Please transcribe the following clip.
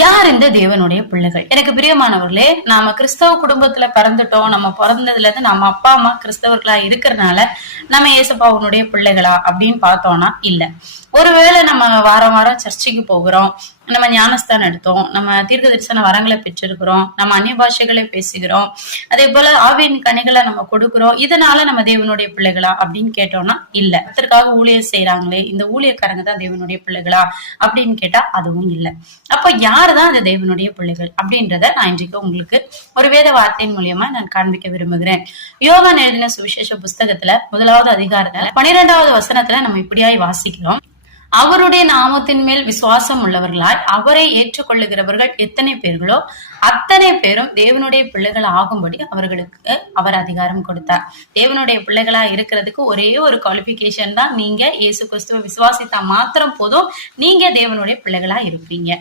யார் இந்த தேவனுடைய பிள்ளைகள்? எனக்கு பிரியமானவர்களே, நாம கிறிஸ்தவ குடும்பத்துல பிறந்துட்டோம். நம்ம பிறந்ததுல இருந்து நம்ம அப்பா அம்மா கிறிஸ்தவர்களா இருக்கிறதுனால நம்ம இயேசுப்பாவுடைய பிள்ளைகளா அப்படின்னு பார்த்தோம்னா இல்ல. ஒருவேளை நம்ம வாரம் வாரம் சர்ச்சைக்கு போகிறோம், நம்ம ஞானஸ்தானம் எடுத்தோம், நம்ம தீர்க்க தரிசன வரங்களை பெற்றிருக்கிறோம், நம்ம அந்நிய பாஷைகளை பேசுகிறோம், அதே போல ஆவியின் கனிகளை நம்ம கொடுக்கிறோம், இதனால நம்ம தேவனுடைய பிள்ளைகளா அப்படின்னு கேட்டோம்னா இல்ல. அதற்காக ஊழியர் செய்யறாங்களே, இந்த ஊழியக்காரங்க தான் தேவனுடைய பிள்ளைகளா அப்படின்னு கேட்டா அதுவும் இல்ல. அப்ப யாருதான் அந்த தேவனுடைய பிள்ளைகள் அப்படின்றத நான் இன்றைக்கு உங்களுக்கு ஒரு வேத வார்த்தையின் மூலியமா நான் காண்பிக்க விரும்புகிறேன். யோவான் எழுதின சுவிசேஷ புஸ்தகத்துல 1வது அதிகாரத்துல 12வது வசனத்துல நம்ம இப்படியாய் வாசிக்கிறோம். அவருடைய நாமத்தின் மேல் விசுவாசம் உள்ளவர்களாய் அவரை ஏற்றுக்கொள்ளுகிறவர்கள் எத்தனை பேர்களோ அத்தனை பேரும் தேவனுடைய பிள்ளைகள் ஆகும்படி அவர்களுக்கு அவர் அதிகாரம் கொடுத்தார். தேவனுடைய பிள்ளைகளா இருக்கிறதுக்கு ஒரே ஒரு குவாலிபிகேஷன் தான், நீங்க இயேசு கிறிஸ்துவ விசுவாசித்தா மாத்திரம் போதும், நீங்க தேவனுடைய பிள்ளைகளா இருப்பீங்க.